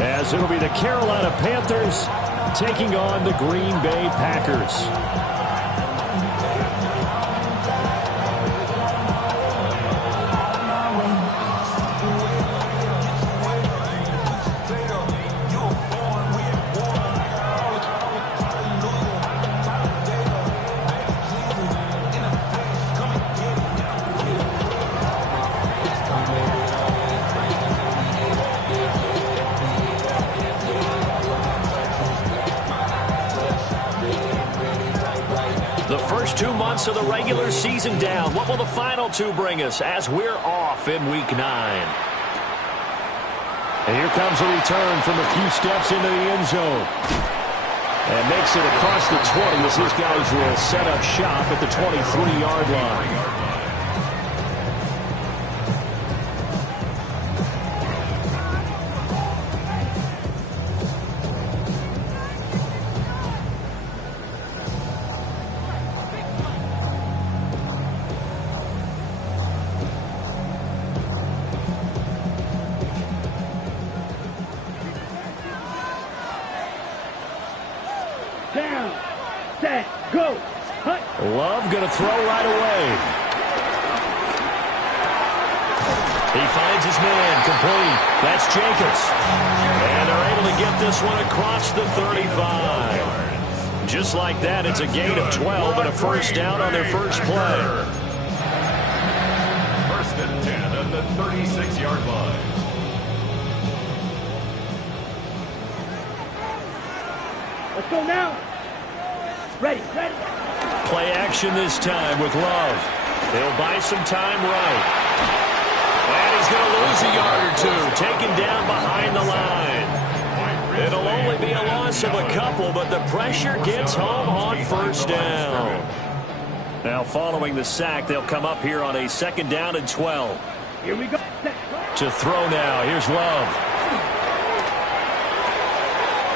As it'll be the Carolina Panthers taking on the Green Bay Packers. The first 2 months of the regular season down. What will the final 2 bring us as we're off in Week 9? And here comes a return from a few steps into the end zone. And makes it across the 20 as his guys will set up shop at the 23-yard line. Down, set, go. Hut. Love going to throw right away. He finds his man, complete. That's Jacobs. And they're able to get this one across the 35. Just like that, it's a gain of 12 and a first down on their first play. First and 10 at the 36-yard line. Let's go now. Ready, ready. Play action this time with Love. He'll buy some time right. And he's going to lose a yard or two. Taken down behind the line. It'll only be a loss of a couple, but the pressure gets home on first down. Now following the sack, they'll come up here on a second down and 12. Here we go. To throw now. Here's Love.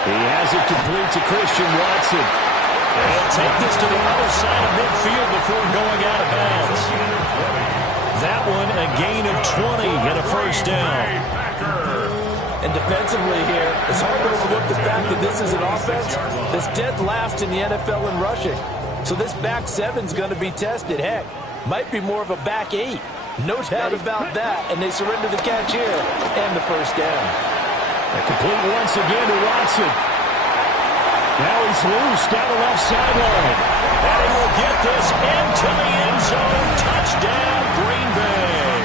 He has it complete to Christian Watson. And he'll take this to the other side of midfield before going out of bounds. That one a gain of 20 and a first down. And defensively here, it's hard to overlook the fact that this is an offense that's dead last in the NFL in rushing. So this back seven's going to be tested. Heck, might be more of a back 8. No doubt about that. And they surrender the catch here and the first down. A complete once again to Watson. Now he's loose down the left sideline. And he will get this into the end zone. Touchdown, Green Bay.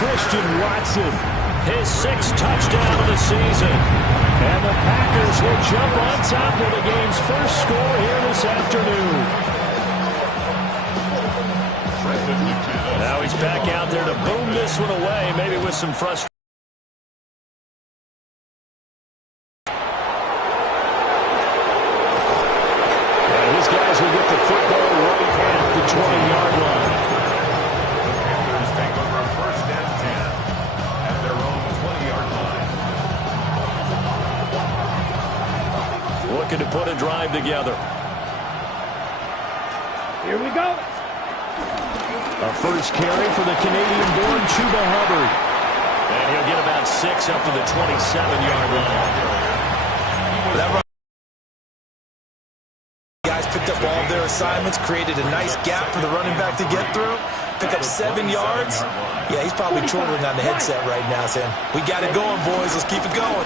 Christian Watson, his 6th touchdown of the season. And the Packers will jump on top of the game's first score here this afternoon. Now he's back out there to boom this one away, maybe with some frustration. Will get the football right at the 20-yard line. The Panthers take over first and 10 at their own 20-yard line. Looking to put a drive together. Here we go. A first carry for the Canadian-born Chuba Hubbard. And he'll get about 6 up to the 27-yard line. Picked up all of their assignments, created a nice gap for the running back to get through. Pick up 7 yards. Yeah, he's probably chortling on the headset right now saying, we got it going, boys. Let's keep it going.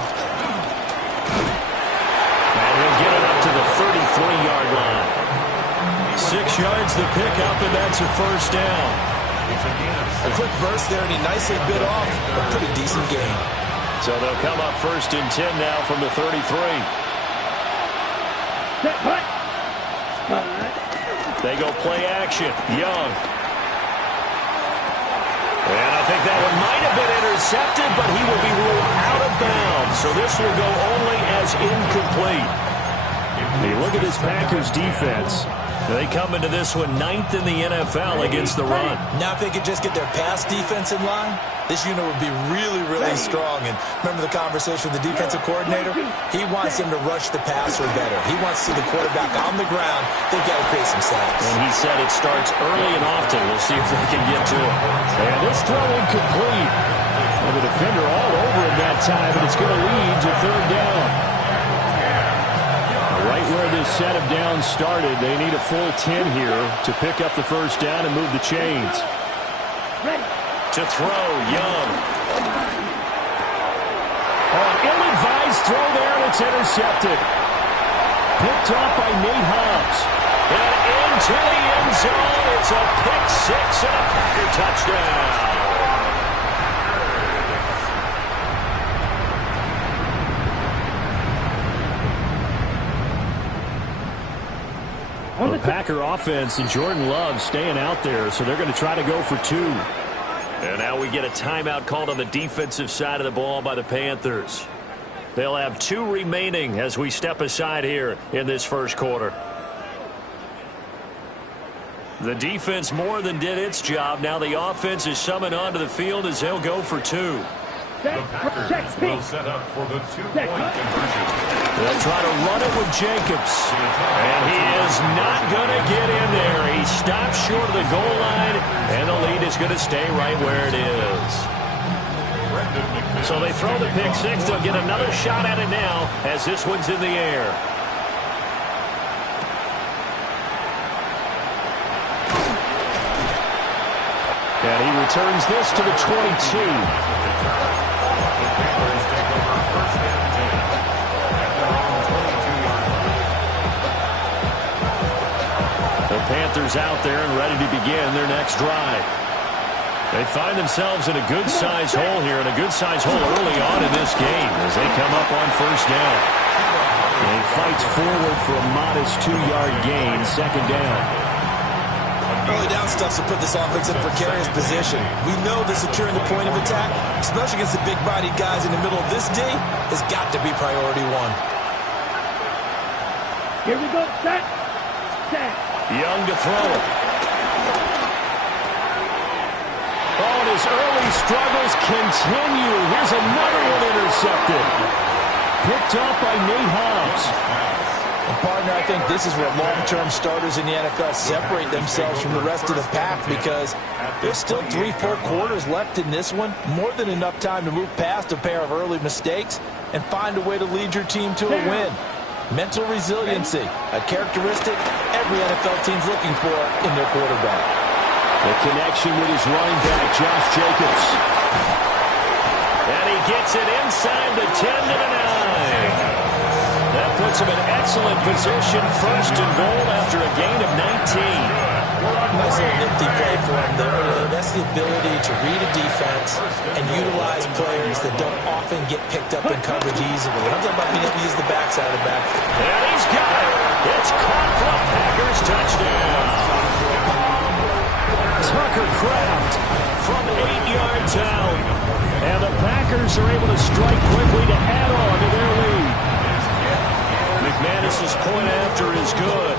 And he'll get it up to the 33-yard line. 6 yards the pickup, and that's a first down. A quick burst there, and he nicely bit off a pretty decent gain. So they'll come up first and 10 now from the 33. Set, hut. They go play action. Young. And I think that one might have been intercepted, but he will be ruled out of bounds. So this will go only as incomplete. Hey, look at this Packers defense. They come into this one 9th in the NFL against the run. Now if they could just get their pass defense in line, this unit would be really, really strong. And remember the conversation with the defensive coordinator? He wants them to rush the passer better. He wants to see the quarterback on the ground. They've got to create some sacks. And he said it starts early and often. We'll see if they can get to it. And this throw incomplete. And the defender all over over him that time, and it's going to lead to third down. Right where this set of downs started, they need a full 10 here to pick up the first down and move the chains. Ready. To throw, Young. Oh, ill-advised throw there, and it's intercepted. Picked off by Nate Hobbs. And into the end zone. It's a pick six and a Packer touchdown. The Packer offense and Jordan Love staying out there, so they're going to try to go for two. And now we get a timeout called on the defensive side of the ball by the Panthers. They'll have 2 remaining as we step aside here in this first quarter. The defense more than did its job. Now the offense is summoned onto the field as they'll go for 2. The Packers will set up for the 2-point conversion. They'll try to run it with Jacobs. And he is not going to get in there. He stops short of the goal line, and the lead is going to stay right where it is. So they throw the pick six. They'll get another shot at it now as this one's in the air. And he returns this to the 22. The Panthers out there and ready to begin their next drive. They find themselves in a good-sized hole here, and a good-sized hole early on in this game as they come up on first down. And he fights forward for a modest 2-yard gain, second down. Early down stuff to put this offense in a precarious position. We know that securing the point of attack, especially against the big-bodied guys in the middle of this D, has got to be priority one. Here we go. Set. Set. Young to throw it. Oh, and his early struggles continue. Here's another one intercepted. Picked off by Nate Hobbs. And partner, I think this is where long-term starters in the NFL separate themselves from the rest of the pack, because there's still 3-4 quarters left in this one. More than enough time to move past a pair of early mistakes and find a way to lead your team to a win. Mental resiliency, a characteristic every NFL team's looking for in their quarterback. The connection with his running back, Josh Jacobs. And he gets it inside the 10 to the 9. That puts him in excellent position, first and goal after a gain of 19. Nice little nifty play for him there. That's the ability to read a defense and utilize players that don't often get picked up in coverage easily. I'm talking about being able to use the backside of the backfield. And he's got it. It's caught for a Packers touchdown. Tucker Kraft from 8 yards out. And the Packers are able to strike quickly to add on to their lead. McManus's point after is good.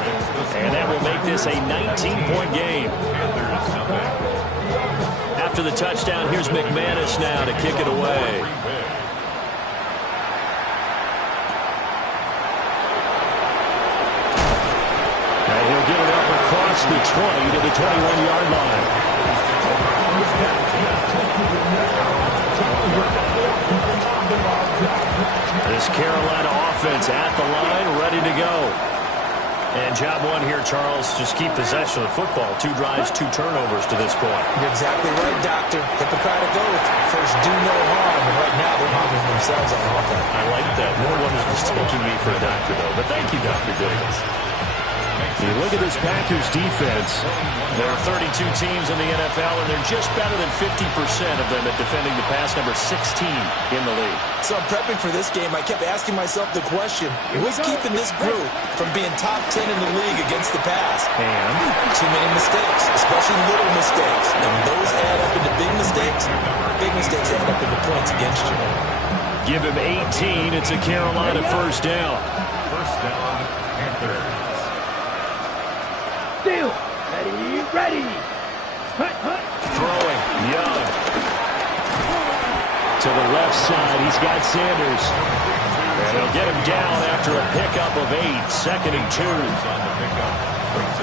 And that will make this a 19-point game. After the touchdown, here's McManus now to kick it away. And he'll get it up across the 20 to the 21-yard line. This Carolina offense at the line, ready to go. And job one here, Charles, just keep possession of the football. 2 drives, 2 turnovers to this point. You're exactly right, Doctor. Hippocratic oath. First, do no harm. And right now, they're harming themselves on offense. I like that. No one is mistaking me for a doctor, though. But thank you, Dr. Davis. You look at this Packers defense. There are 32 teams in the NFL, and they're just better than 50% of them at defending the pass, number 16 in the league. So I'm prepping for this game. I kept asking myself the question, what's keeping this group from being top 10 in the league against the pass? And too many mistakes, especially little mistakes. And those add up into big mistakes. Big mistakes add up into points against you. Give him 18. It's a Carolina first down. First down, Panthers. Still. Ready, ready. Hut, hut. Throwing, Young. To the left side, he's got Sanders. And they'll get him down after a pickup of 8, 2nd and 2.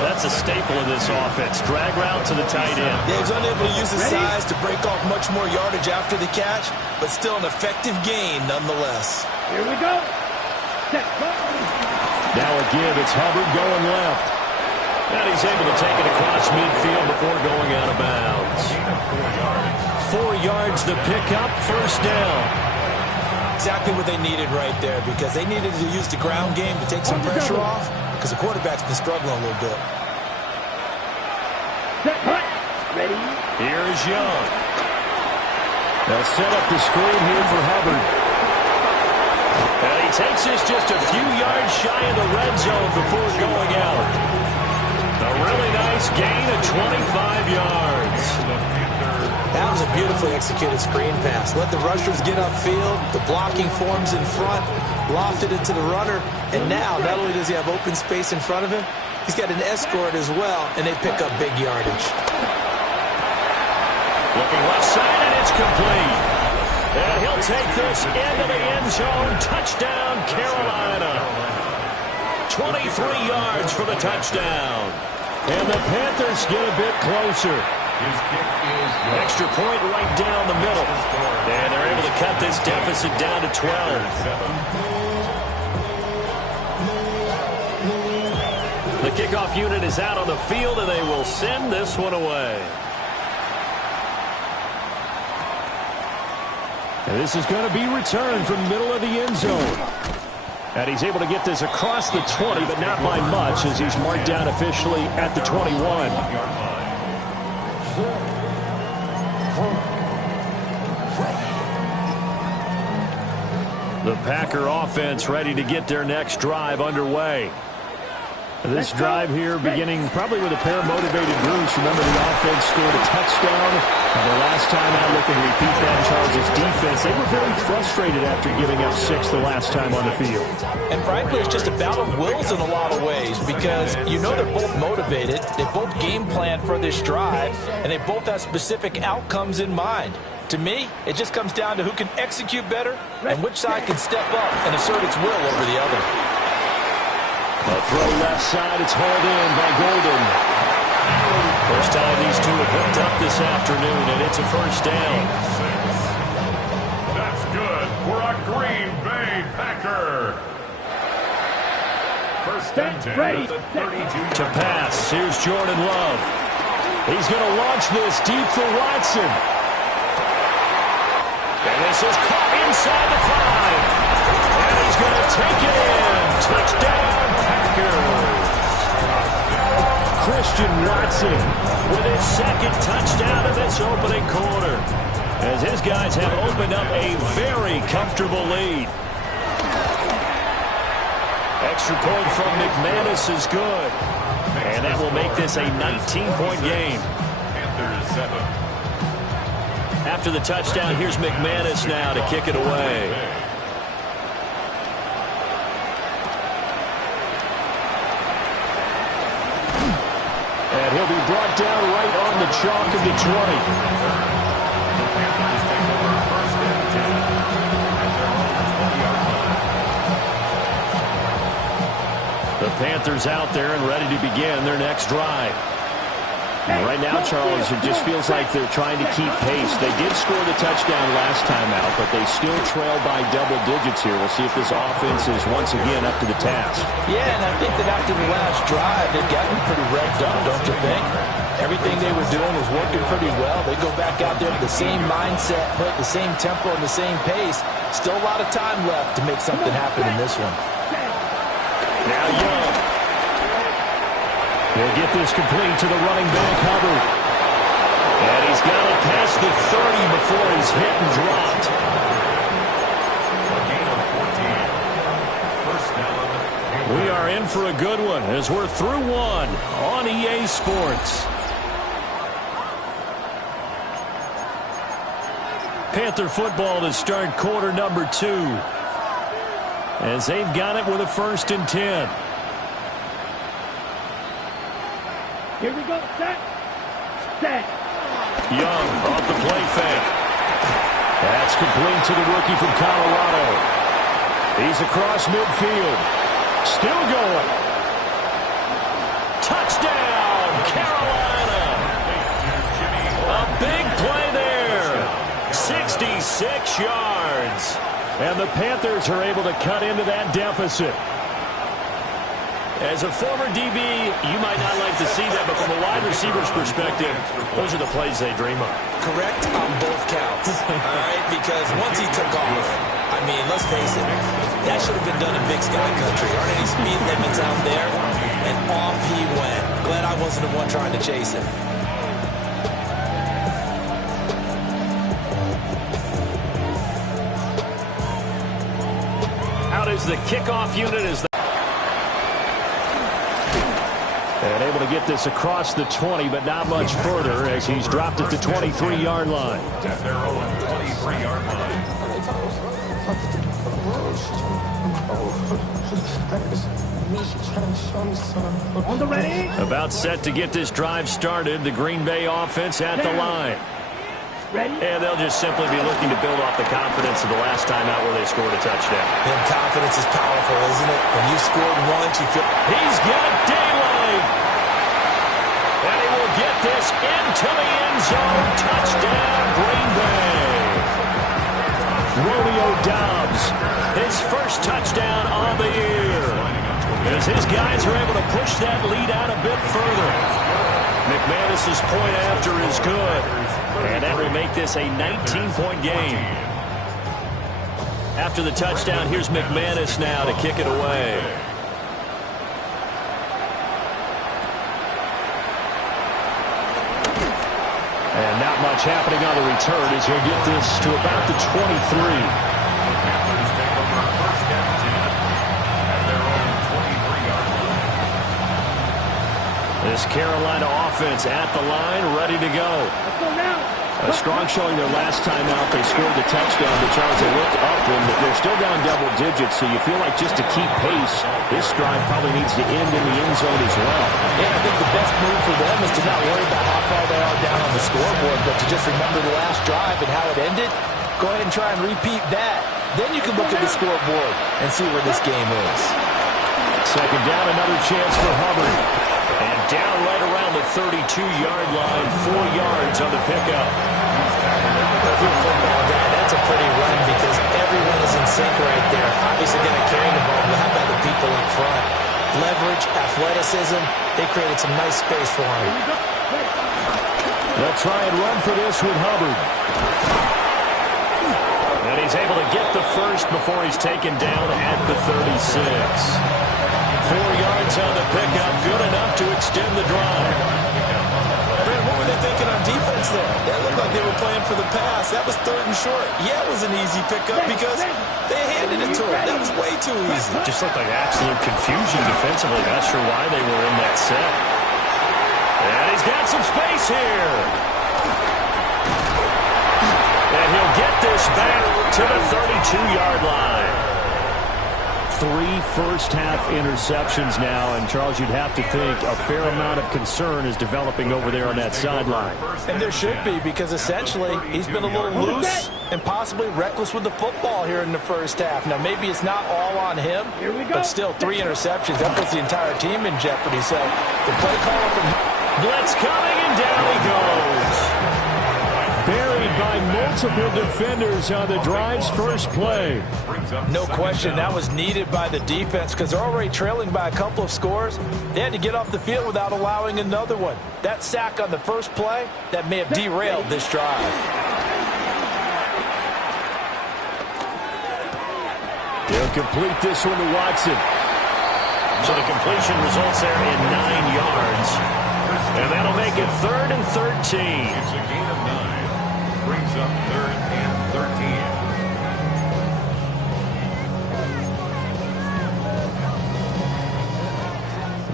That's a staple of this offense. Drag route to the tight end. Yeah, he's unable to use his size to break off much more yardage after the catch, but still an effective gain nonetheless. Here we go. Set. Now a give. It's Hubbard going left. And he's able to take it across midfield before going out of bounds. 4 yards the pickup, first down. Exactly what they needed right there, because they needed to use the ground game to take some pressure off, because the quarterback's been struggling a little bit. Set. Ready. Here's Young. They'll set up the screen here for Hubbard. And he takes this just a few yards shy of the red zone before going out. A really nice gain of 25 yards. That was a beautifully executed screen pass. Let the rushers get upfield. The blocking forms in front. Lofted it to the runner. And now, not only does he have open space in front of him, he's got an escort as well, and they pick up big yardage. Looking left side, and it's complete. And he'll take this into the end zone. Touchdown, Carolina. 23 yards for the touchdown. And the Panthers get a bit closer. His kick is good. Extra point right down the middle. And they're able to cut this deficit down to 12. The kickoff unit is out on the field, and they will send this one away. And this is going to be returned from the middle of the end zone. And he's able to get this across the 20, but not by much, as he's marked down officially at the 21. The Packer offense ready to get their next drive underway. This drive here beginning probably with a pair of motivated groups. Remember, the offense scored a touchdown. And the last time I look and repeat that, Charles' defense, they were very frustrated after giving up 6 the last time on the field. And frankly, it's just a battle of wills in a lot of ways, because you know they're both motivated. They both game plan for this drive, and they both have specific outcomes in mind. To me, it just comes down to who can execute better and which side can step up and assert its will over the other. A throw left side, it's hauled in by Golden. First time these two have hooked up this afternoon, and it's a first down. That's good for a Green Bay Packer. First and 10 at the 32. To pass, here's Jordan Love. He's going to launch this deep for Watson. And this is caught inside the 5. And he's going to take it in. Touchdown, Packers. Christian Watson with his second touchdown of this opening quarter, as his guys have opened up a very comfortable lead. Extra point from McManus is good. And that will make this a 19-point game. Panthers 7. After the touchdown, here's McManus now to kick it away. And he'll be brought down right on the chalk of the 20. The Panthers out there and ready to begin their next drive. And right now, Charles, it just feels like they're trying to keep pace. They did score the touchdown last time out, but they still trail by double digits here. We'll see if this offense is once again up to the task. Yeah, and I think that after the last drive, they've gotten pretty revved up, don't you think? Everything they were doing was working pretty well. They go back out there with the same mindset, play at the same tempo and the same pace. Still a lot of time left to make something happen in this one. Now Young. He'll get this complete to the running back, Hubbard. And he's got it past the 30 before he's hit and dropped. A gain of 14. First down. We are in for a good one as we're through one on EA Sports. Panther football to start quarter number 2. As they've got it with a 1st and 10. Here we go. Set. Set. Young off the play fake. That's complete to the rookie from Colorado. He's across midfield. Still going. Touchdown, Carolina. A big play there. 66 yards. And the Panthers are able to cut into that deficit. As a former DB, you might not like to see that, but from a wide receiver's perspective, those are the plays they dream of. Correct on both counts. All right, because once he took off, I mean, let's face it, that should have been done in Big Sky Country. Aren't any speed limits out there? And off he went. Glad I wasn't the one trying to chase him. Out is the kickoff unit as and able to get this across the 20, but not much further as he's dropped it to 23-yard line. At their own 23-yard line. On the ready. About set to get this drive started. The Green Bay offense at the line. Ready. And they'll just simply be looking to build off the confidence of the last time out where they scored a touchdown. And confidence is powerful, isn't it? When you scored once, you feel... He's got daylight. And he will get this into the end zone. Touchdown, Green Bay. Romeo Doubs, his first touchdown on the year. As his guys are able to push that lead out a bit further. McManus's point after is good. And that will make this a 19-point game. After the touchdown, here's McManus now to kick it away. And not much happening on the return as he'll get this to about the 23. Panthers take over first and 10 at their own 23-yard line. This Carolina offense at the line, ready to go. Let's go now. A strong showing their last time out. They scored the touchdown. But Charles, they look up and they're still down double digits, so you feel like just to keep pace, this drive probably needs to end in the end zone as well. Yeah, I think the best move for them is to not worry about how far they are down on the scoreboard, but to just remember the last drive and how it ended. Go ahead and try and repeat that. Then you can look at the scoreboard and see where this game is. Second down, another chance for Hubbard. And down right around the 32-yard line, 4 yards on the pickup. If you're a football guy, that's a pretty run because everyone is in sync right there. Obviously going to carry the ball, but how about the people up front? Leverage, athleticism, they created some nice space for him. They'll try and run for this with Hubbard. And he's able to get the first before he's taken down at the 36. 4 yards on the pickup, good enough to extend the drive. Brandon, what were they thinking on defense there? That looked like they were playing for the pass. That was 3rd and short. Yeah, it was an easy pickup because they handed it to him. That was way too easy. It just looked like absolute confusion defensively. Not sure why they were in that set. And he's got some space here. And he'll get this back to the 32-yard line. 3 first-half interceptions now, and Charles, you'd have to think a fair amount of concern is developing over there on that sideline. And there should be, because essentially he's been a little loose and possibly reckless with the football here in the first half. Now, maybe it's not all on him, but still 3 interceptions. That puts the entire team in jeopardy. So the play caller from blitz coming, and down he goes. Buried by multiple defenders on the drive's first play. No question, that was needed by the defense because they're already trailing by a couple of scores. They had to get off the field without allowing another one. That sack on the first play, that may have derailed this drive. They'll complete this one to Watson. So the completion results there in 9 yards. And that'll make it 3rd and 13. It's a gain of 9. Brings up 3rd and 13.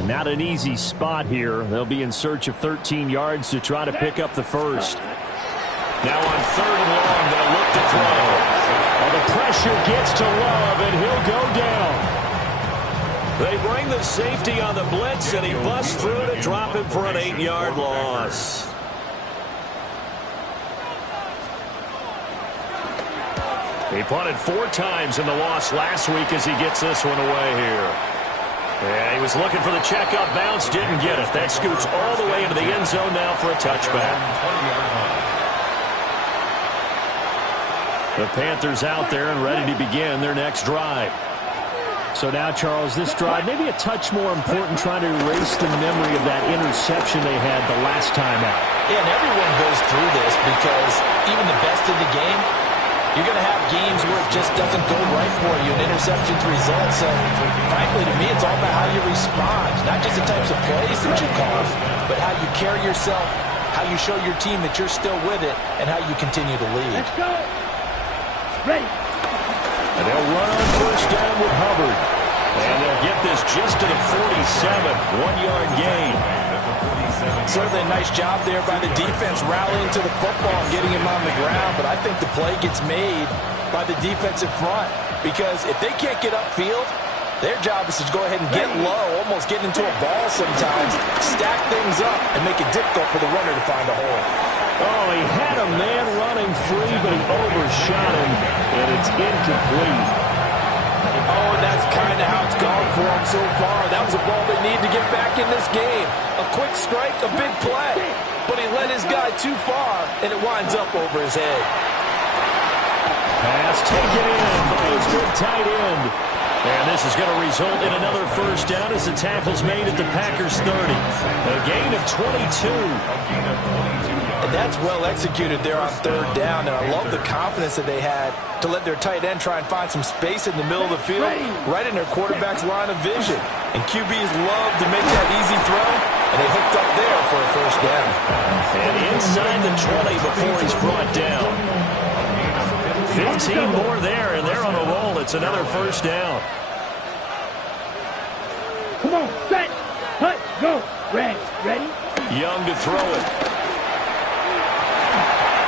And not an easy spot here. They'll be in search of 13 yards to try to pick up the first. Now on 3rd and long, they'll look to throw. Well, the pressure gets to Love, and he'll go down. They bring the safety on the blitz, and he busts through to drop him for an 8-yard loss. He punted 4 times in the loss last week as he gets this one away here. Yeah, he was looking for the checkup bounce, didn't get it. That scoots all the way into the end zone now for a touchback. The Panthers out there and ready to begin their next drive. So now, Charles, this drive maybe a touch more important, trying to erase the memory of that interception they had the last time out. Yeah, and everyone goes through this because even the best in the game, you're going to have games where it just doesn't go right for you, an interception's result. So, frankly, to me, it's all about how you respond, not just the types of plays that you call, but how you carry yourself, how you show your team that you're still with it, and how you continue to lead. Let's go. Ready. And they'll run on first down with Hubbard. And they'll get this just to the 47, 1-yard gain. Certainly a nice job there by the defense rallying to the football and getting him on the ground. But I think the play gets made by the defensive front because if they can't get upfield, their job is to go ahead and get low, almost get into a ball sometimes, stack things up, and make it difficult for the runner to find a hole. Oh, he had a man running free, but he overshot him, and it's incomplete. Oh, and that's kind of how it's gone for him so far. That was a ball they need to get back in this game. A quick strike, a big play. But he led his guy too far, and it winds up over his head. Pass taken in by his good tight end. And this is going to result in another first down as the tackle's made at the Packers' 30. A gain of 22. And that's well executed there on third down. And I love the confidence that they had to let their tight end try and find some space in the middle of the field, right in their quarterback's line of vision. And QBs love to make that easy throw, and they hooked up there for a first down. And inside the 20 before he's brought down. 15 more there, and they're on a roll. It's another first down. Come on, set, hut, go. Ready? Young to throw it.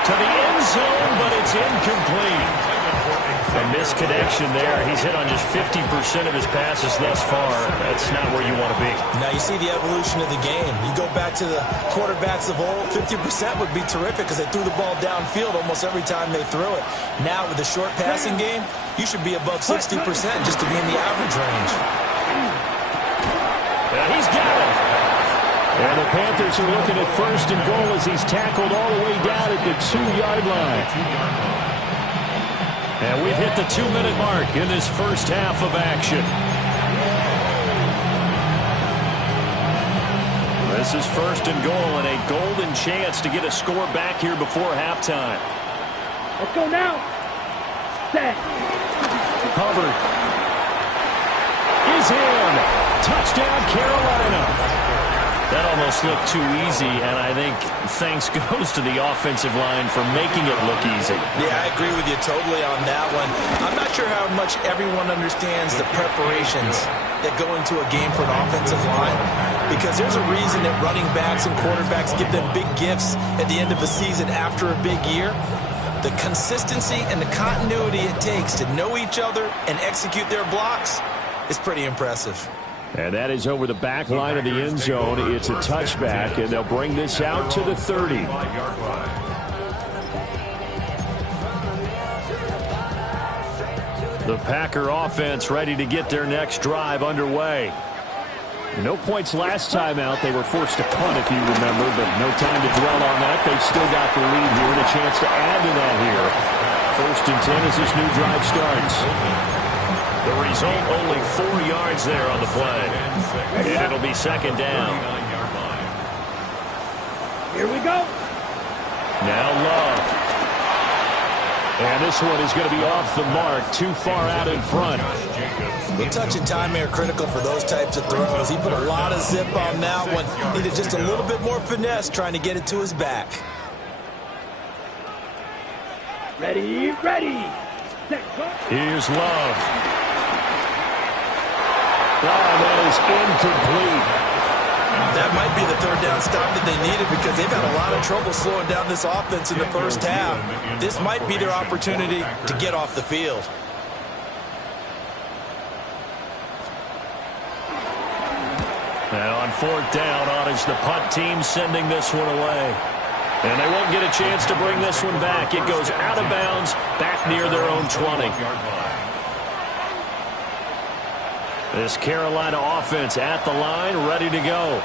To the end zone, but it's incomplete. A misconnection there. He's hit on just 50% of his passes thus far. That's not where you want to be. Now you see the evolution of the game. You go back to the quarterbacks of old, 50% would be terrific because they threw the ball downfield almost every time they threw it. Now with the short passing game, you should be above 60% just to be in the average range. Yeah, he's got it. And the Panthers are looking at first and goal as he's tackled all the way down at the 2-yard line. And we've hit the 2-minute mark in this first half of action. This is first and goal and a golden chance to get a score back here before halftime. Let's go now. Set. Hubbard is in. Touchdown, Carolina. That almost looked too easy, and I think thanks goes to the offensive line for making it look easy. Yeah, I agree with you totally on that one. I'm not sure how much everyone understands the preparations that go into a game for an offensive line, because there's a reason that running backs and quarterbacks give them big gifts at the end of the season after a big year. The consistency and the continuity it takes to know each other and execute their blocks is pretty impressive. And that is over the back line of the end zone. It's a touchback, and they'll bring this out to the 30. The Packer offense ready to get their next drive underway. No points last time out. They were forced to punt, if you remember, but no time to dwell on that. They've still got the lead here and a chance to add to that here. First and 10 as this new drive starts. The result, only 4 yards there on the play. And it'll be second down. Here we go. Now Love. And this one is going to be off the mark, too far out in front. The touch and time are critical for those types of throws. He put a lot of zip on that one. Needed just a little bit more finesse trying to get it to his back. Ready. Set, go. Here's Love. Oh, that is incomplete. That might be the third down stop that they needed because they've had a lot of trouble slowing down this offense in the first half. This might be their opportunity to get off the field. Now on fourth down, on is the punt team sending this one away. And they won't get a chance to bring this one back. It goes out of bounds, back near their own 20. This Carolina offense at the line, ready to go.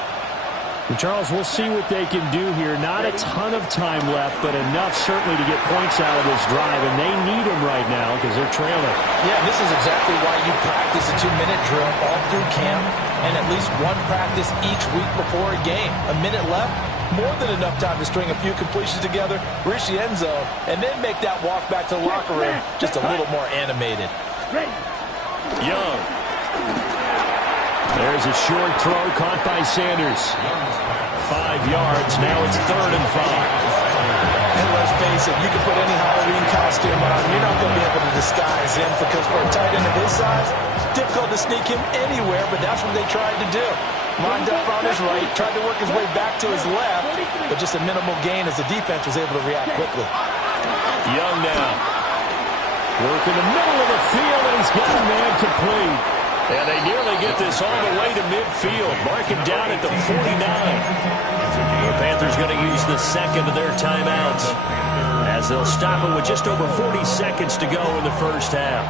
And Charles, we'll see what they can do here. Not a ton of time left, but enough certainly to get points out of this drive, and they need them right now because they're trailing. Yeah, this is exactly why you practice a 2-minute drill all through camp and at least one practice each week before a game. A minute left, more than enough time to string a few completions together, reach the end zone, and then make that walk back to the locker room just a little more animated. Young. There's a short throw caught by Sanders. 5 yards. Now it's 3rd and 5. And let's face it, you can put any Halloween costume on. You're not going to be able to disguise him because for a tight end of his size, difficult to sneak him anywhere, but that's what they tried to do. Lined up on his right, tried to work his way back to his left, but just a minimal gain as the defense was able to react quickly. Young now. Work in the middle of the field, and he's got a man complete. And they nearly get this all the way to midfield. Mark him down at the 49. The Panthers going to use the second of their timeouts as they'll stop it with just over 40 seconds to go in the first half.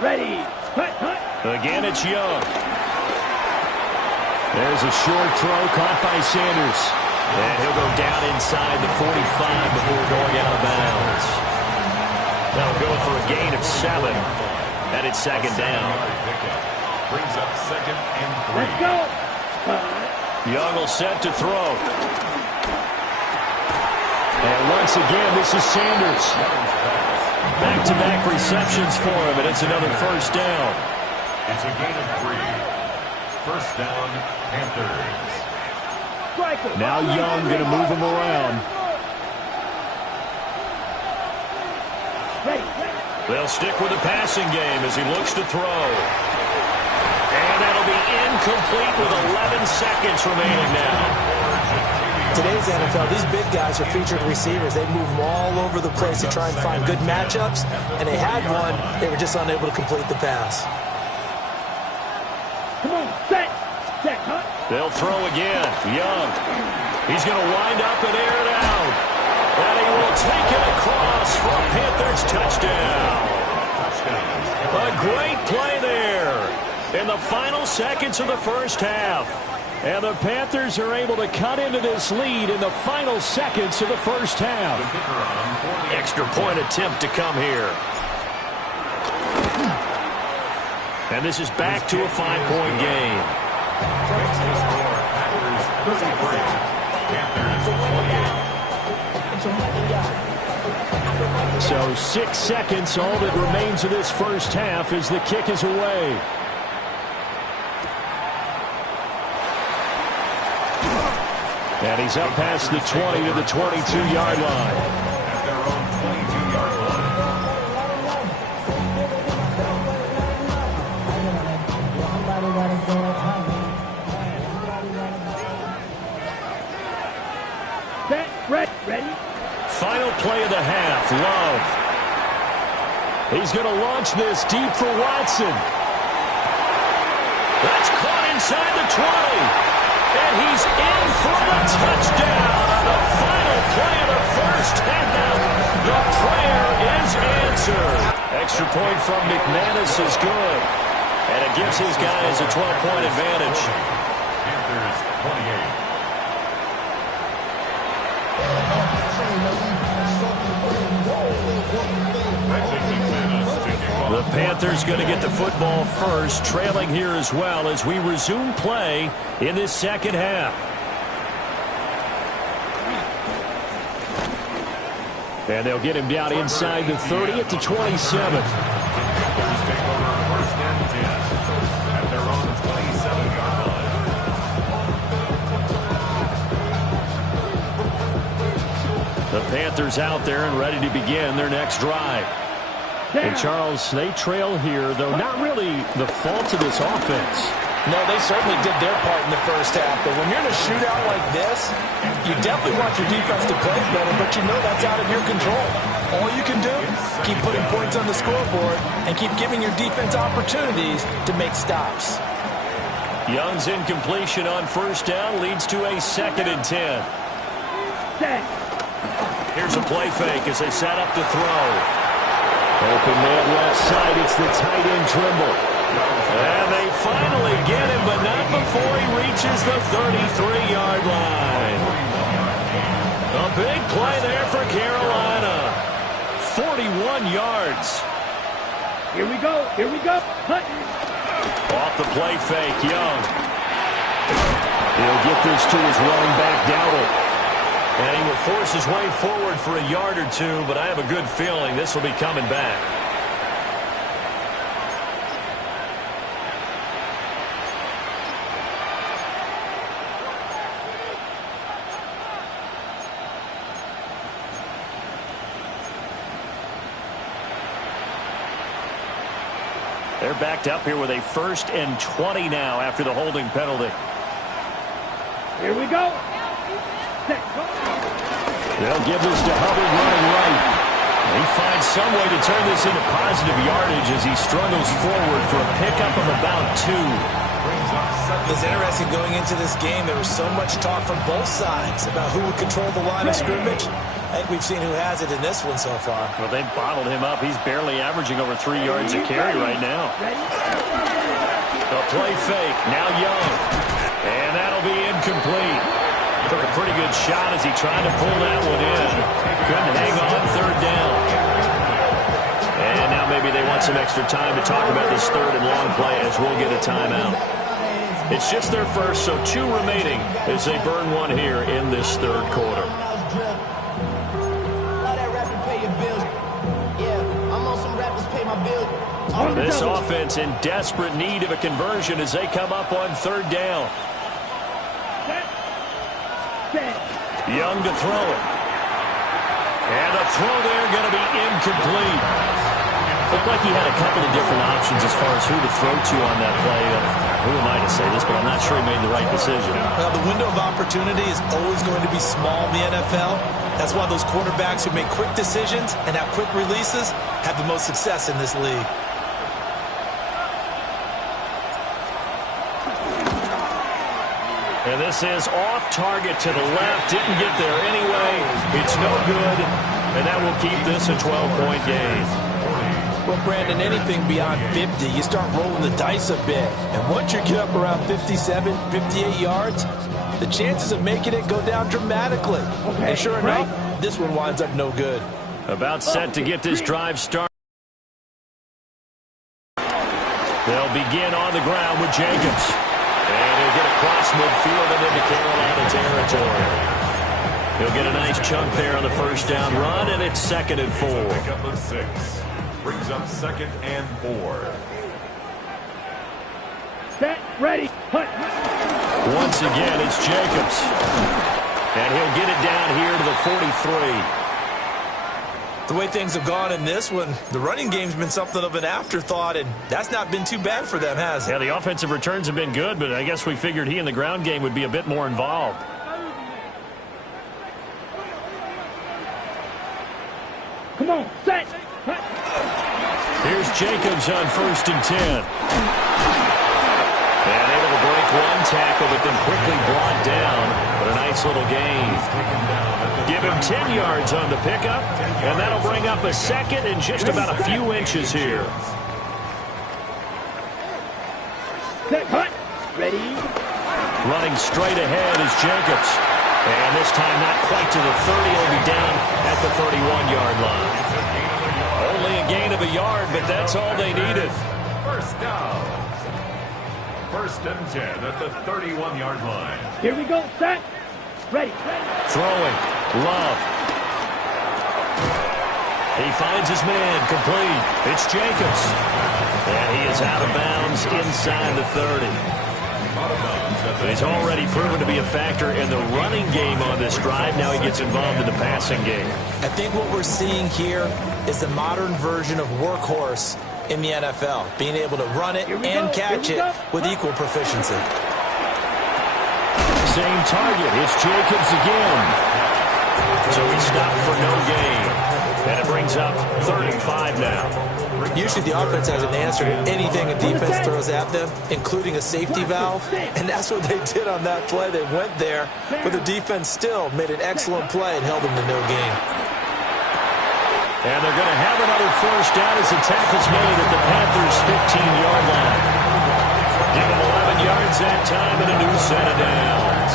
Ready. Again, it's Young. There's a short throw caught by Sanders. And he'll go down inside the 45 before going out of bounds. They'll go for a gain of 7. And it's 2nd down. Brings up 2nd and 3. Let's go. Young will set to throw. And once again, this is Sanders. Back-to-back receptions for him, and it's another 1st down. It's a gain of 3. 1st down, Panthers. Now Young going to move him around. They'll stick with the passing game as he looks to throw. And that'll be incomplete with 11 seconds remaining now. Today's NFL, these big guys are featured receivers. They move them all over the place to try and find good matchups, and they had one. They were just unable to complete the pass. Come on, set, huh? They'll throw again. Young. He's going to wind up and air it out. And he will take it across for a Panthers touchdown. A great play there in the final seconds of the first half. And the Panthers are able to cut into this lead in the final seconds of the first half. Extra point attempt to come here. And this is back to a 5-point game. Makes the score Packers 33, Panthers 28. So 6 seconds, all that remains of this first half as the kick is away. And he's up past the 20 to the 22-yard line. At their own 22-yard line. Set, ready. Final play of the half, Love. He's going to launch this deep for Watson. That's caught inside the 20. And he's in for the touchdown on the final play of the first half. The prayer is answered. Extra point from McManus is good. And it gives his guys a 12-point advantage. Panthers 28. The Panthers going to get the football first, trailing here as well as we resume play in this second half. And they'll get him down inside the 30 at the 27. Panthers take over 1st and 10 at their own 27-yard line. The Panthers out there and ready to begin their next drive. And Charles, they trail here, though not really the fault of this offense. No, they certainly did their part in the first half. But when you're in a shootout like this, you definitely want your defense to play better, but you know that's out of your control. All you can do, keep putting points on the scoreboard and keep giving your defense opportunities to make stops. Young's incompletion on first down leads to a 2nd and 10. Here's a play fake as they set up to throw. Open man left side. It's the tight end Trimble. And they finally get him, but not before he reaches the 33-yard line. A big play there for Carolina. 41 yards. Here we go. Here we go. Hunt. Off the play fake, Young. He'll get this to his running back, Dowdle. And he will force his way forward for a yard or two, but I have a good feeling this will be coming back. They're backed up here with a 1st and 20 now after the holding penalty. Here we go. They'll give this to Hubbard running right. He finds some way to turn this into positive yardage as he struggles forward for a pickup of about 2. It's interesting going into this game. There was so much talk from both sides about who would control the line of scrimmage. I think we've seen who has it in this one so far. Well, they bottled him up. He's barely averaging over 3 yards a carry right now. The play fake. Now Young. And that'll be incomplete. Took a pretty good shot as he tried to pull that one in. Couldn't hang on 3rd down. And now maybe they want some extra time to talk about this 3rd and long play as we'll get a timeout. It's just their first, so 2 remaining as they burn one here in this 3rd quarter. This offense in desperate need of a conversion as they come up on 3rd down. Young to throw it. And the throw there going to be incomplete. Looked like he had a couple of different options as far as who to throw to on that play. Who am I to say this, but I'm not sure he made the right decision. Well, the window of opportunity is always going to be small in the NFL. That's why those quarterbacks who make quick decisions and have quick releases have the most success in this league. And this is off target to the left. Didn't get there anyway. It's no good. And that will keep this a 12-point game. Well, Brandon, anything beyond 50, you start rolling the dice a bit. And once you get up around 57, 58 yards, the chances of making it go down dramatically. And sure enough, this one winds up no good. About set to get this drive started. They'll begin on the ground with Jacobs. And he'll get across midfield and into Carolina territory. He'll get a nice chunk there on the first down run, and it's 2nd and 4. Pick up a 6. Brings up 2nd and 4. Set, ready, hunt. Once again, it's Jacobs. And he'll get it down here to the 43. The way things have gone in this one, the running game's been something of an afterthought, and that's not been too bad for them, has it? Yeah, the offensive returns have been good, but I guess we figured he in the ground game would be a bit more involved. Come on, set. Here's Jacobs on 1st and 10. And able to break one tackle, but then quickly brought down. But a nice little gain. Give him 10 yards on the pickup, and that'll bring up a 2nd and just about a few inches here. Set, hunt. Ready. Running straight ahead is Jacobs. And this time not quite to the 30. He'll be down at the 31-yard line. Only a gain of a yard, but that's all they needed. First down. 1st and 10 at the 31-yard line. Here we go, set. Ready. Throwing. Love. He finds his man. Complete. It's Jacobs. And he is out of bounds inside the 30. He's already proven to be a factor in the running game on this drive. Now he gets involved in the passing game. I think what we're seeing here is the modern version of workhorse in the NFL, being able to run it and catch it with equal proficiency. Same target. It's Jacobs again. So he stopped for no gain. And it brings up 35 now. Usually the offense has an answer to anything a defense throws at them, including a safety valve, and that's what they did on that play. They went there, but the defense still made an excellent play and held them to no gain. And they're going to have another first down as the tackle's made at the Panthers' 15-yard line. Give them 11 yards that time and a new set of downs.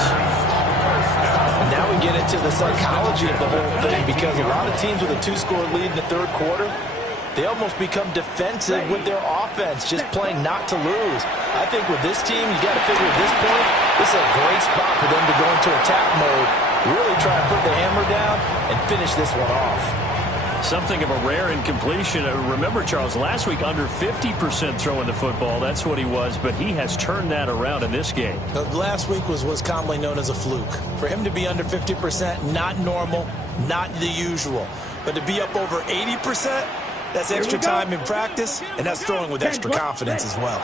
Now we get into the psychology of the whole thing, because a lot of teams with a 2-score lead in the third quarter, they almost become defensive with their offense, just playing not to lose. I think with this team, you got to figure at this point, this is a great spot for them to go into attack mode, really try to put the hammer down and finish this one off. Something of a rare incompletion. Remember, Charles, last week under 50% throwing the football. That's what he was, but he has turned that around in this game. Last week was commonly known as a fluke. For him to be under 50%, not normal, not the usual. But to be up over 80%, that's extra time in practice, and that's throwing with extra confidence as well.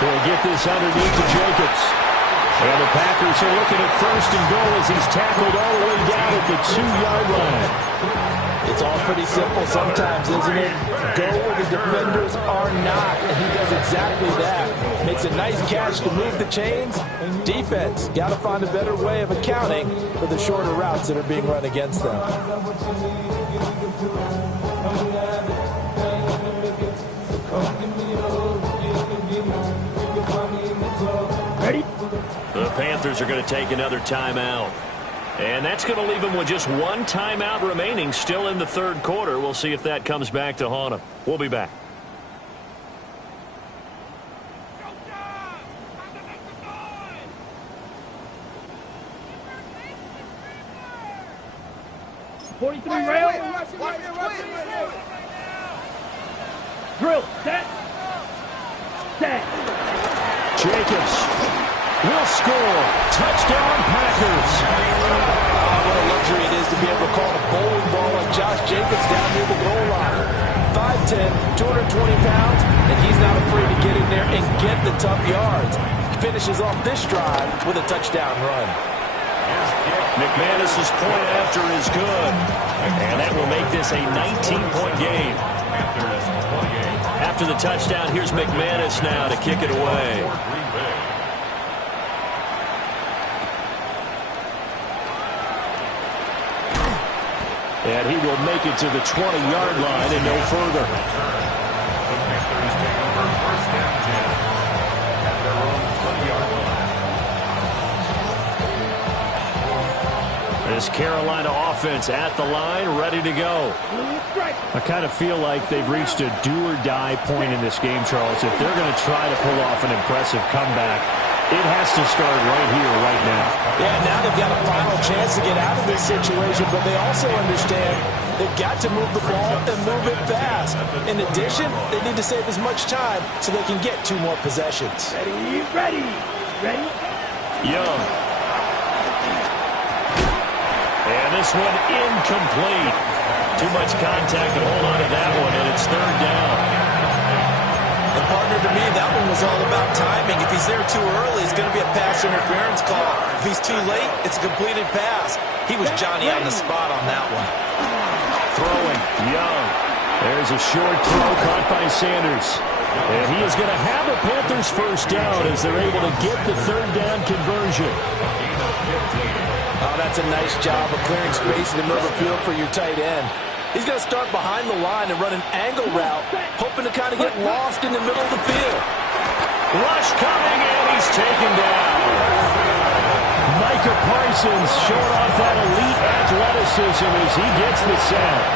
He'll get this underneath to Jacobs. And the Packers are looking at first and goal as he's tackled all the way down at the 2-yard line. It's all pretty simple sometimes, isn't it? Go where the defenders are not, and he does exactly that. Makes a nice catch to move the chains. Defense, got to find a better way of accounting for the shorter routes that are being run against them. Ready? The Panthers are going to take another timeout. And that's going to leave them with just one timeout remaining still in the third quarter. We'll see if that comes back to haunt them. We'll be back. Rail. Drill. Set. Jacobs will score. Touchdown, Packers. What a luxury it is to be able to call a bowling ball like Josh Jacobs down near the goal line. 5'10", 220 pounds, and he's not afraid to get in there and get the tough yards. He finishes off this drive with a touchdown run. McManus's point after is good. And that will make this a 19-point game. After the touchdown, here's McManus now to kick it away. And he will make it to the 20-yard line and no further. The Panthers take over first and 10 at their own 20-yard line. This Carolina offense at the line, ready to go. I kind of feel like they've reached a do-or-die point in this game, Charles. If they're going to try to pull off an impressive comeback, it has to start right here, right now. Yeah, now they've got a final chance to get out of this situation, but they also understand they've got to move the ball and move it fast. In addition, they need to save as much time so they can get 2 more possessions. Ready. Young. And this one incomplete. Too much contact to hold on to that one, and it's third down. And partner, to me, that one was all about timing. If he's there too early, it's going to be a pass interference call. If he's too late, it's a completed pass. He was Johnny on the spot on that one. Throwing, Young. There's a short throw caught by Sanders. And he is going to have a Panthers first down as they're able to get the third down conversion. Oh, that's a nice job of clearing space in the middle of the field for your tight end. He's going to start behind the line and run an angle route, hoping to kind of get lost in the middle of the field. Rush coming, and he's taken down. Micah Parsons showing off that elite athleticism as he gets the sack.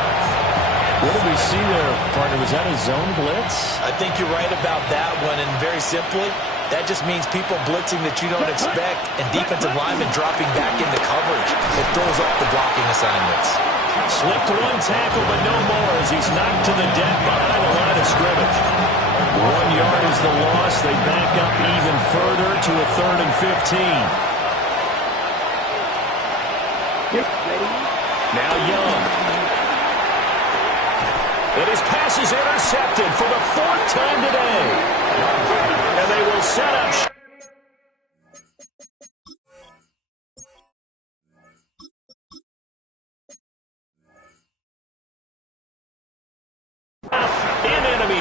What did we see there, partner? Was that a zone blitz? I think you're right about that one, and very simply, that just means people blitzing that you don't expect and defensive linemen dropping back into coverage. It throws off the blocking assignments. Slipped one tackle, but no more as he's knocked to the deck behind the line of scrimmage. 1 yard is the loss. They back up even further to a 3rd and 15. Now Young. And his pass is intercepted for the 4th time today. And they will set up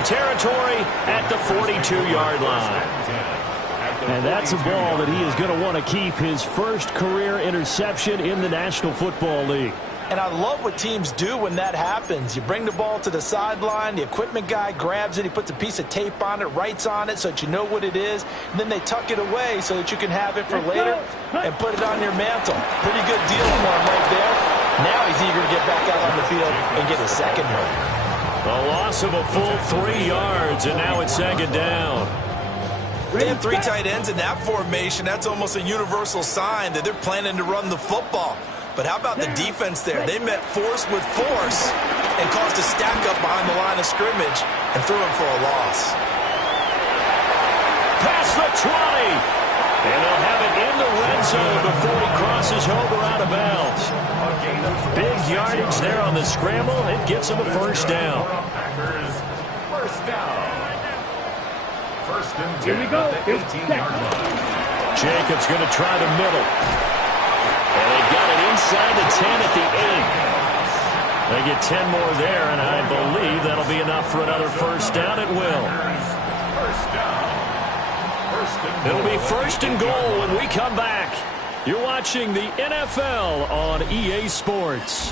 territory at the 42-yard line. And that's a ball that he is going to want to keep, his first career interception in the National Football League. And I love what teams do when that happens. You bring the ball to the sideline, the equipment guy grabs it, he puts a piece of tape on it, writes on it so that you know what it is, and then they tuck it away so that you can have it for later and put it on your mantle. Pretty good deal for him right there. Now he's eager to get back out on the field and get his second one. A loss of a full 3 yards, and now it's second down. They have 3 tight ends in that formation. That's almost a universal sign that they're planning to run the football. But how about the defense there? They met force with force and caused a stack up behind the line of scrimmage and threw him for a loss. Past the 20. And they'll have it in the red zone before he crosses over out of bounds. Big yardage there on the scramble. It gets him a first down. First down. First and 10. Here we go. At the 18-yard line. Jacobs going to try the middle. And they've got it inside the 10 at the 8. They get 10 more there, and I believe that'll be enough for another first down. It will. First down. It'll be first and goal when we come back. You're watching the NFL on EA Sports.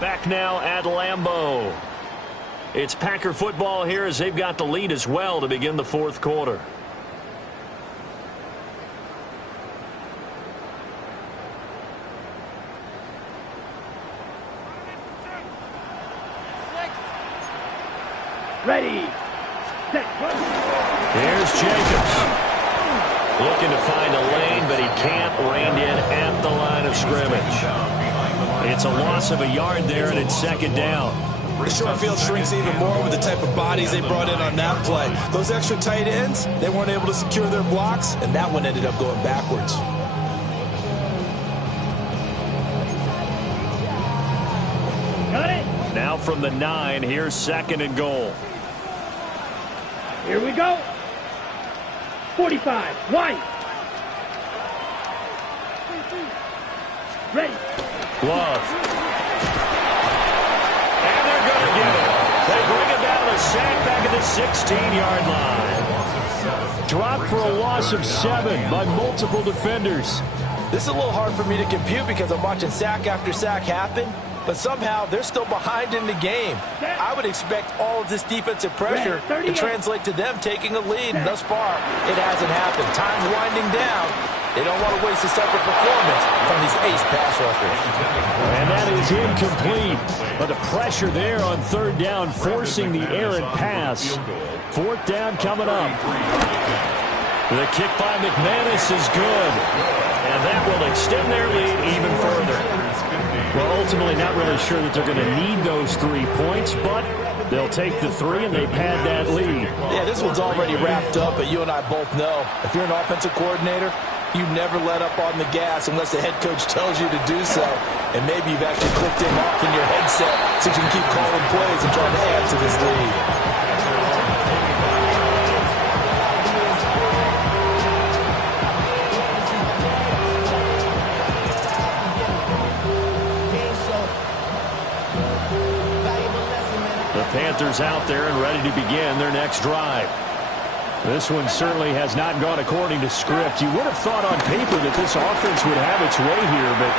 Back now at Lambeau. It's Packer football here as they've got the lead as well to begin the fourth quarter. Ready. Set. Here's Jacobs. Looking to find a lane, but he can't. Reined in at the line of scrimmage. It's a loss of a yard there, and it's second down. The short field shrinks even more with the type of bodies they brought in on that play. Those extra tight ends, they weren't able to secure their blocks, and that one ended up going backwards. Got it. Now from the 9, here's second and goal. Here we go. 45. Wide. Ready. Love. And they're going to get it. They bring it down to sack back at the 16-yard line. Dropped for a loss of 7 by multiple defenders. This is a little hard for me to compute because I'm watching sack after sack happen, but somehow they're still behind in the game. I would expect all of this defensive pressure to translate to them taking a lead, and thus far, it hasn't happened. Time's winding down. They don't want to waste this type of performance from these ace pass rushers. And that is incomplete. But the pressure there on third down, forcing the errant pass. Fourth down coming up. The kick by McManus is good. And that will extend their lead even further. Well, ultimately not really sure that they're going to need those 3 points, but they'll take the 3 and they pad that lead. Yeah, this one's already wrapped up, but you and I both know if you're an offensive coordinator, you never let up on the gas unless the head coach tells you to do so. And maybe you've actually clicked him off in your headset so you can keep calling plays and trying to add to this lead. The Panthers out there and ready to begin their next drive. This one certainly has not gone according to script. You would have thought on paper that this offense would have its way here, but...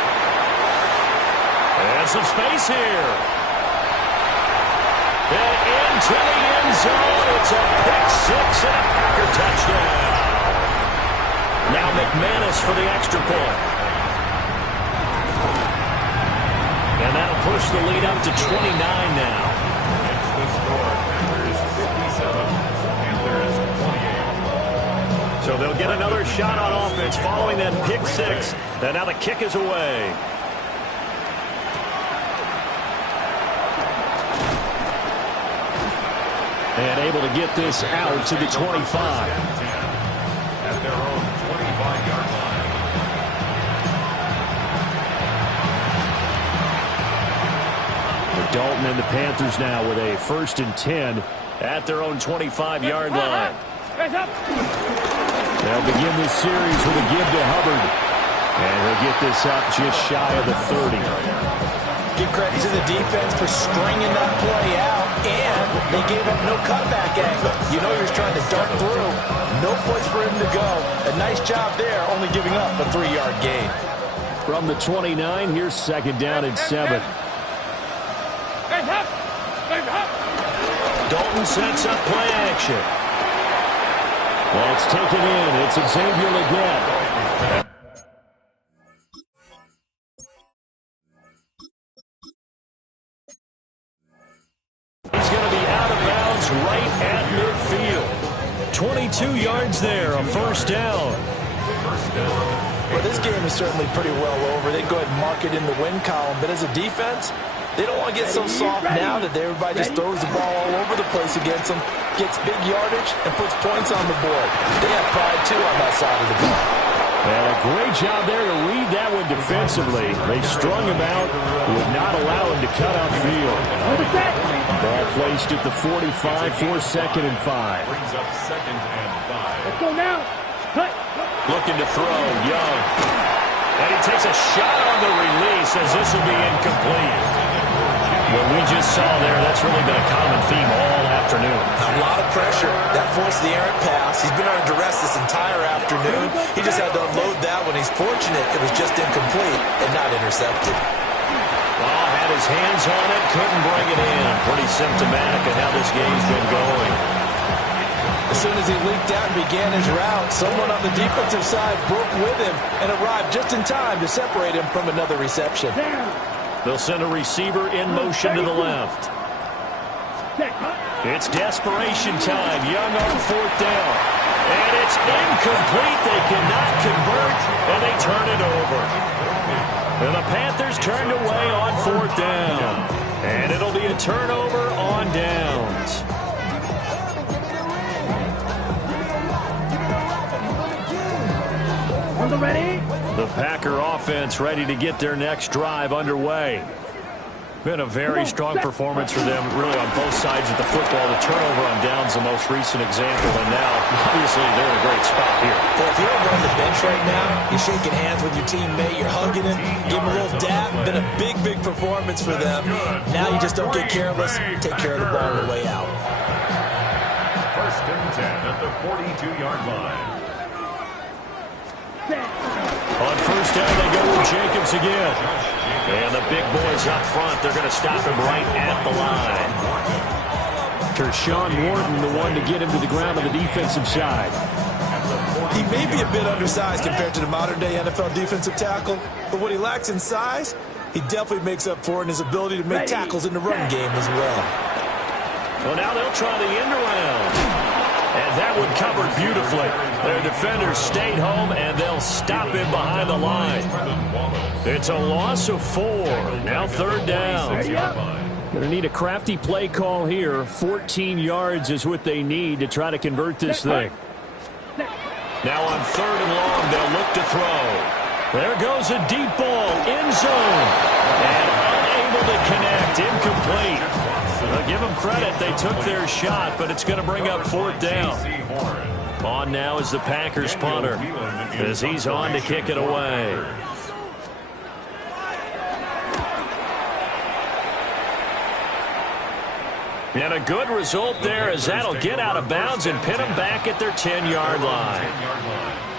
And some space here. And into the end zone. It's a pick 6 and a Packer touchdown. Now McManus for the extra point. And that'll push the lead up to 29 now. It's the score. Panthers 57. Panthers 28. So they'll get another shot on offense following that pick 6. And now the kick is away. And able to get this out to the 25. At their own 25-yard line. Dalton and the Panthers now with a 1st and 10 at their own 25-yard line. They'll begin this series with a give to Hubbard. And he'll get this up just shy of the 30. Give credit to the defense for stringing that play out and They gave up no cutback angle. You know you're trying to dart through. No place for him to go. A nice job there, only giving up a 3-yard gain. From the 29, here's second down and 7. Dalton sets up play action. That's taken in. It's Xavier again. He's going to be out of bounds right at midfield. 22 yards there, a first down. Well, this game is certainly pretty well over. They go ahead and mark it in the win column. But as a defense, they don't want to get so soft now that everybody just throws the ball all over the place against them, gets big yardage, and puts points on the board. They have pride, too, on that side of the ball. Well, a great job there to read that one defensively. They strung him out, would not allow him to cut upfield. Ball placed at the 45 for second and 5. Brings up second and 5. Let's go now. Cut. Looking to throw, Young. And he takes a shot on the release as this will be incomplete. What we just saw there, that's really been a common theme all afternoon. A lot of pressure. That forced the errant pass. He's been under duress this entire afternoon. He just had to unload that one. He's fortunate it was just incomplete and not intercepted. Well, had his hands on it, couldn't bring it in. Pretty symptomatic of how this game's been going. As soon as he leaked out and began his route, someone on the defensive side broke with him and arrived just in time to separate him from another reception. They'll send a receiver in motion to the left. It's desperation time. Young on fourth down. And it's incomplete. They cannot convert, and they turn it over. And the Panthers turned away on fourth down. And it'll be a turnover on downs. Ready? The Packer offense ready to get their next drive underway. Been a very strong performance for them, really, on both sides of the football. The turnover on downs, the most recent example, and now, obviously, they're in a great spot here. Well, if you don't go on the bench right now, you're shaking hands with your teammate, you're hugging him, give him a little dap. Been a big, big performance for them. Now you just don't get careless, take care of the ball on the way out. First and 10 at the 42-yard line. On first down, they go with Jacobs again. And the big boys up front, they're going to stop him right at the line. Tershawn Wharton, the one to get him to the ground on the defensive side. He may be a bit undersized compared to the modern-day NFL defensive tackle, but what he lacks in size, he definitely makes up for in his ability to make tackles in the run game as well. Well, now they'll try the end around. And that one covered beautifully. Their defenders stayed home, and they'll stop him behind the line. It's a loss of 4. Now third down. Going to need a crafty play call here. 14 yards is what they need to try to convert this thing. Now on third and long, they'll look to throw. There goes a deep ball, end zone. And unable to connect, incomplete. Well, give them credit, they took their shot, but it's going to bring up fourth down. On now is the Packers punter, as he's on to kick it away. And a good result there, as that'll get out of bounds and pin them back at their 10-yard line.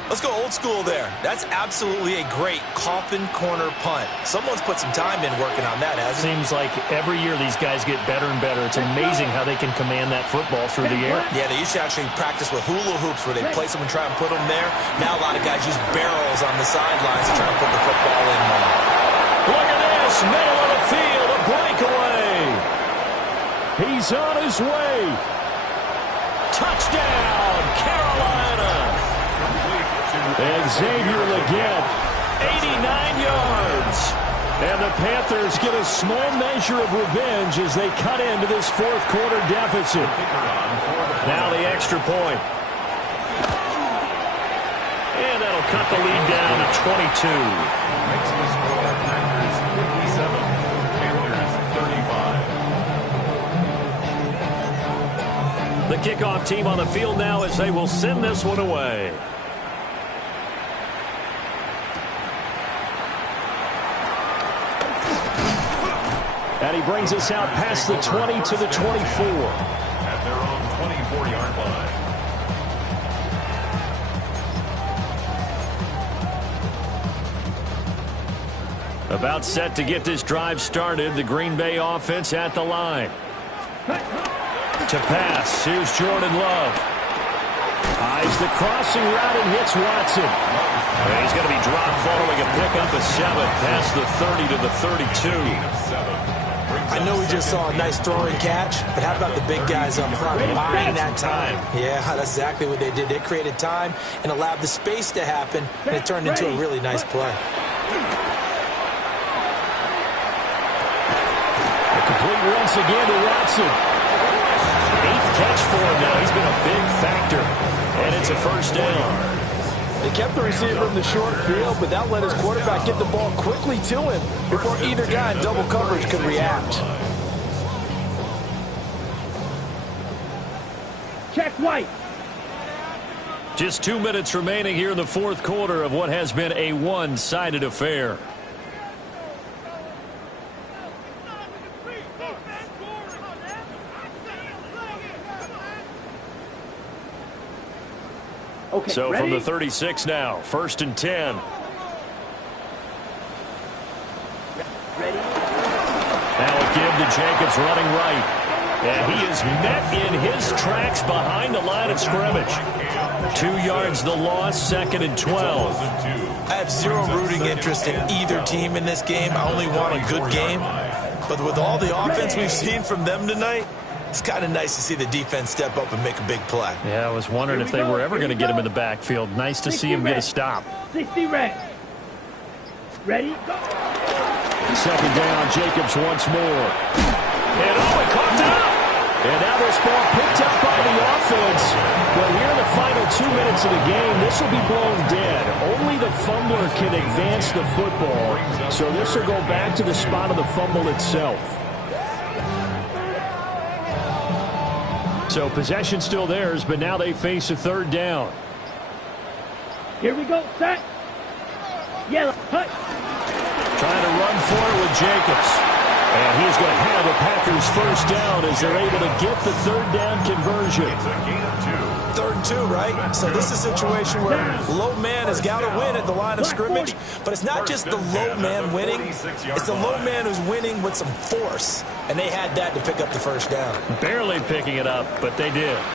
Let's go old school there. That's absolutely a great coffin corner punt. Someone's put some time in working on that, hasn't it? Seems like every year these guys get better and better. It's amazing how they can command that football through the air. Yeah, they used to actually practice with hula hoops where they place them and try and put them there. Now a lot of guys use barrels on the sidelines to try and put the football in more. Look at this, middle of the field, a breakaway. He's on his way. Touchdown, Carolina. And Xavier Legette, 89 yards. And the Panthers get a small measure of revenge as they cut into this fourth quarter deficit. Now the extra point. And that'll cut the lead down to 22. Makes the score Packers 57, Panthers 35. The kickoff team on the field now as they will send this one away. That And he brings us out past the 20 to the 24. At their own 24-yard line. About set to get this drive started. The Green Bay offense at the line. To pass. Here's Jordan Love. Eyes the crossing route and hits Watson. And he's going to be dropped following a pickup of 7 past the 30 to the 32. I know we just saw a nice throwing catch, but how about the big guys up front buying that time? Yeah, that's exactly what they did. They created time and allowed the space to happen, and it turned into a really nice play. Complete once again to Watson. 8th catch for him now. He's been a big factor. And it's a first down. They kept the receiver in the short field, but that let his quarterback get the ball quickly to him before either guy in double coverage could react. Check White. Just 2 minutes remaining here in the fourth quarter of what has been a one-sided affair. Okay, So ready? from the 36 now, 1st and 10. Ready? Now a give to Jacobs running right. And he is met in his tracks behind the line of scrimmage. 2 yards the loss, 2nd and 12. I have zero rooting interest in either team in this game. I only want a good game. But with all the offense we've seen from them tonight, it's kind of nice to see the defense step up and make a big play. Yeah, I was wondering if they were ever going to get him in the backfield. Nice to see him get a stop. 60 red. Ready? Go. 2nd down, Jacobs once more. And he caught up. And now this ball picked up by the offense. But here in the final 2 minutes of the game, this will be blown dead. Only the fumbler can advance the football. So this will go back to the spot of the fumble itself. So possession still theirs, but now they face a 3rd down. Here we go. Set. Yellow. Hut. Trying to run for it with Jacobs. And he's going to have a Packers first down as they're able to get the 3rd down conversion. It's a gain of 2. 3rd and 2, right? So this is a situation where low man has got to win at the line of scrimmage. But it's not just the low man winning. It's the low man who's winning with some force. And they had that to pick up the first down. Barely picking it up, but they did.